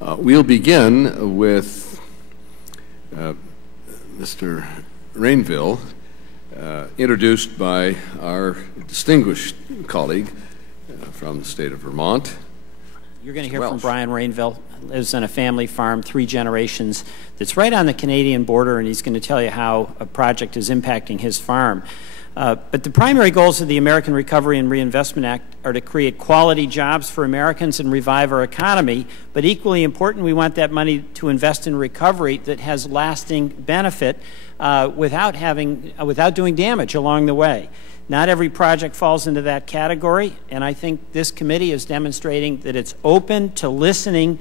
We'll begin with Mr. Rainville, introduced by our distinguished colleague from the state of Vermont. You're going to hear from Brian Rainville. Lives on a family farm, 3 generations, that's right on the Canadian border, and he's going to tell you how a project is impacting his farm. But the primary goals of the American Recovery and Reinvestment Act are to create quality jobs for Americans and revive our economy. But equally important, we want that money to invest in recovery that has lasting benefit without doing damage along the way. Not every project falls into that category, and I think this committee is demonstrating that it's open to listening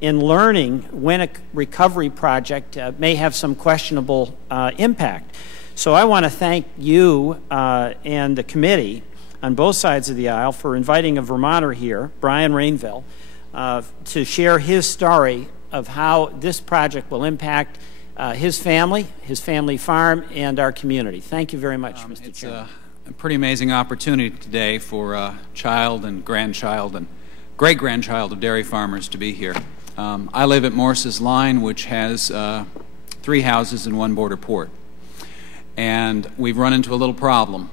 and learning when a recovery project may have some questionable impact. So I want to thank you and the committee on both sides of the aisle for inviting a Vermonter here, Brian Rainville, to share his story of how this project will impact his family farm, and our community. Thank you very much, Mr. Chairman. It's a pretty amazing opportunity today for a child and grandchild and great-grandchild of dairy farmers to be here. I live at Morse's Line, which has 3 houses and 1 border port. And we've run into a little problem.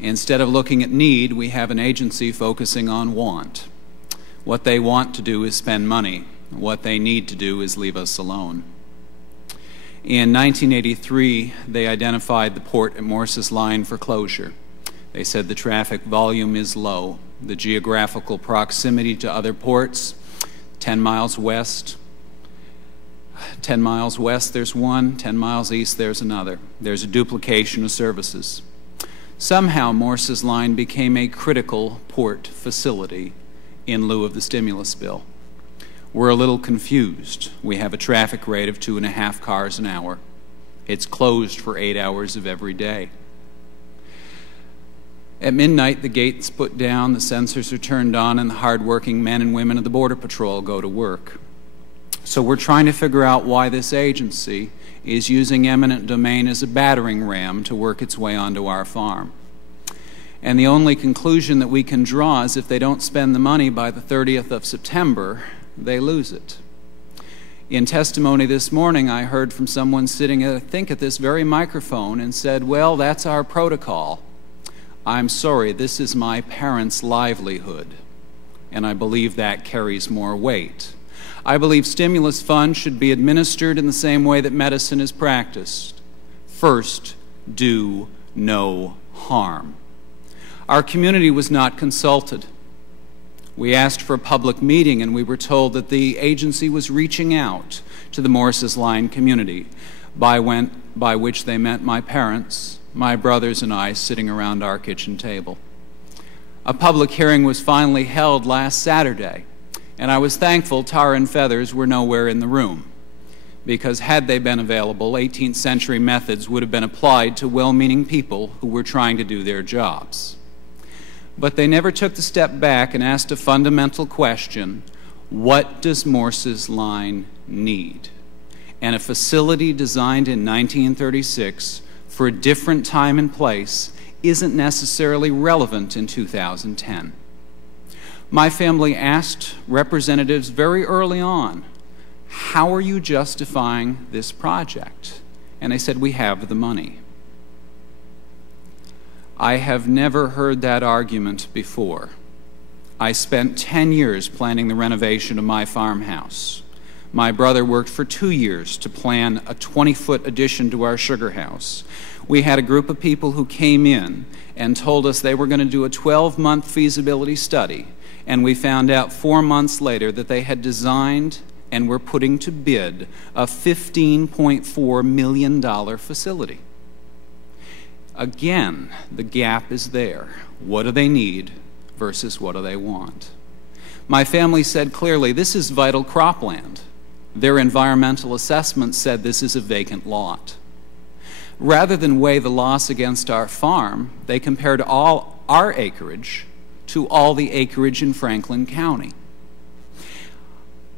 Instead of looking at need, we have an agency focusing on want. What they want to do is spend money. What they need to do is leave us alone. In 1983, they identified the port at Morse's Line for closure. They said the traffic volume is low. The geographical proximity to other ports, 10 miles west, 10 miles west there's one, 10 miles east there's another. There's a duplication of services. Somehow Morse's Line became a critical port facility in lieu of the stimulus bill. We're a little confused. We have a traffic rate of 2.5 cars an hour. It's closed for 8 hours of every day. At midnight, the gate's put down, the sensors are turned on, and the hardworking men and women of the Border Patrol go to work. So we're trying to figure out why this agency is using eminent domain as a battering ram to work its way onto our farm. And the only conclusion that we can draw is if they don't spend the money by the 30th of September, they lose it. In testimony this morning, I heard from someone sitting, I think, at this very microphone and said, well, that's our protocol. I'm sorry, this is my parents' livelihood, and I believe that carries more weight. I believe stimulus funds should be administered in the same way that medicine is practiced. First, do no harm. Our community was not consulted. We asked for a public meeting, and we were told that the agency was reaching out to the Morse's Line community, by which they meant my parents, my brothers, and I sitting around our kitchen table. A public hearing was finally held last Saturday, and I was thankful tar and feathers were nowhere in the room, because had they been available, 18th century methods would have been applied to well-meaning people who were trying to do their jobs. But they never took the step back and asked a fundamental question: what does Morse's Line need? And a facility designed in 1936 for a different time and place isn't necessarily relevant in 2010. My family asked representatives very early on, how are you justifying this project? And they said, we have the money. I have never heard that argument before. I spent 10 years planning the renovation of my farmhouse. My brother worked for 2 years to plan a 20-foot addition to our sugar house. We had a group of people who came in and told us they were going to do a 12-month feasibility study, and we found out 4 months later that they had designed and were putting to bid a $15.4 million facility. Again, the gap is there. What do they need versus what do they want? My family said clearly, this is vital cropland. Their environmental assessment said this is a vacant lot. Rather than weigh the loss against our farm, they compared all our acreage to all the acreage in Franklin County.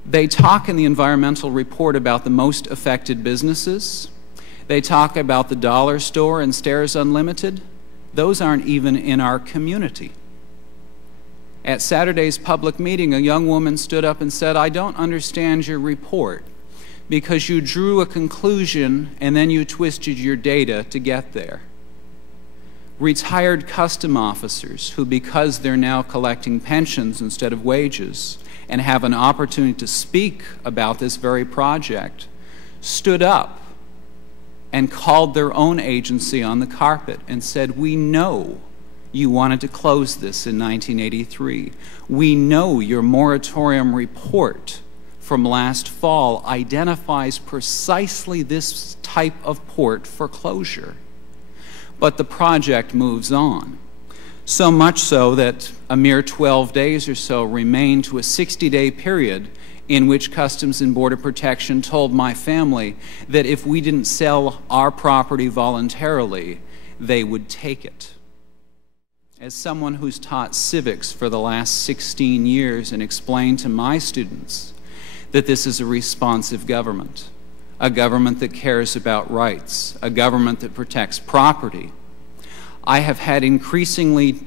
They talk in the environmental report about the most affected businesses. They talk about the dollar store and Stairs Unlimited. Those aren't even in our community. At Saturday's public meeting, a young woman stood up and said, "I don't understand your report because you drew a conclusion and then you twisted your data to get there." Retired custom officers who, because they're now collecting pensions instead of wages and have an opportunity to speak about this very project, stood up and called their own agency on the carpet and said, "We know you wanted to close this in 1983. We know your moratorium report from last fall identifies precisely this type of port for closure." But the project moves on, so much so that a mere 12 days or so remain to a 60-day period in which Customs and Border Protection told my family that if we didn't sell our property voluntarily, they would take it. As someone who's taught civics for the last 16 years and explained to my students that this is a responsive government, a government that cares about rights, a government that protects property, I have had increasing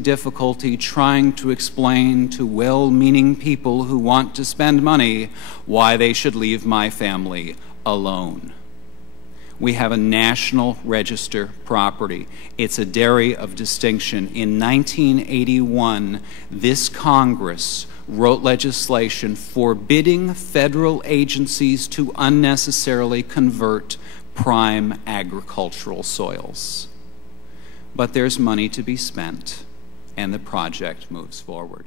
difficulty trying to explain to well-meaning people who want to spend money why they should leave my family alone. We have a national register property. It's a dairy of distinction. In 1981, this Congress wrote legislation forbidding federal agencies to unnecessarily convert prime agricultural soils. But there's money to be spent, and the project moves forward.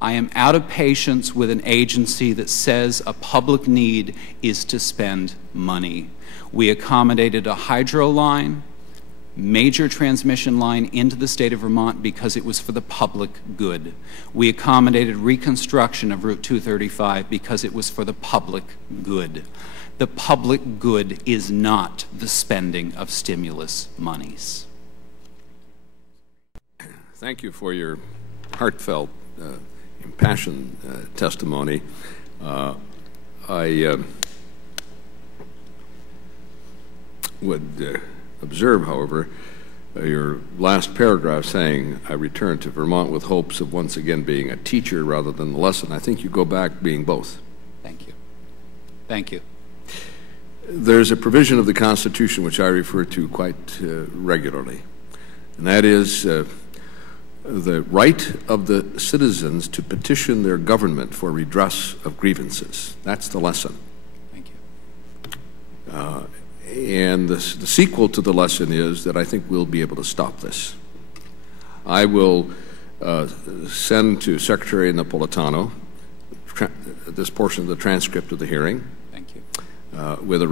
I am out of patience with an agency that says a public need is to spend money. We accommodated a hydro line, major transmission line into the state of Vermont because it was for the public good. We accommodated reconstruction of Route 235 because it was for the public good. The public good is not the spending of stimulus monies. Thank you for your heartfelt, impassioned testimony. I would observe, however, your last paragraph saying, "I returned to Vermont with hopes of once again being a teacher rather than the lesson." I think you go back being both. Thank you. Thank you. There's a provision of the Constitution which I refer to quite regularly, and that is the right of the citizens to petition their government for redress of grievances. That's the lesson. Thank you. And the sequel to the lesson is that I think we'll be able to stop this. I will send to Secretary Napolitano this portion of the transcript of the hearing. Thank you. With a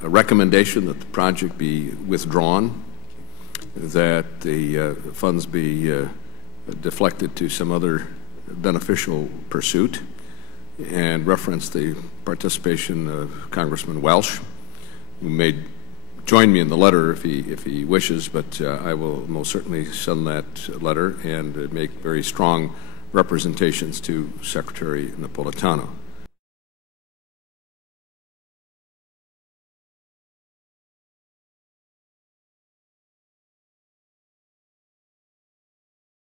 recommendation that the project be withdrawn, that the funds be deflected to some other beneficial pursuit, and reference the participation of Congressman Welsh, who may join me in the letter if he wishes, but I will most certainly send that letter and make very strong representations to Secretary Napolitano.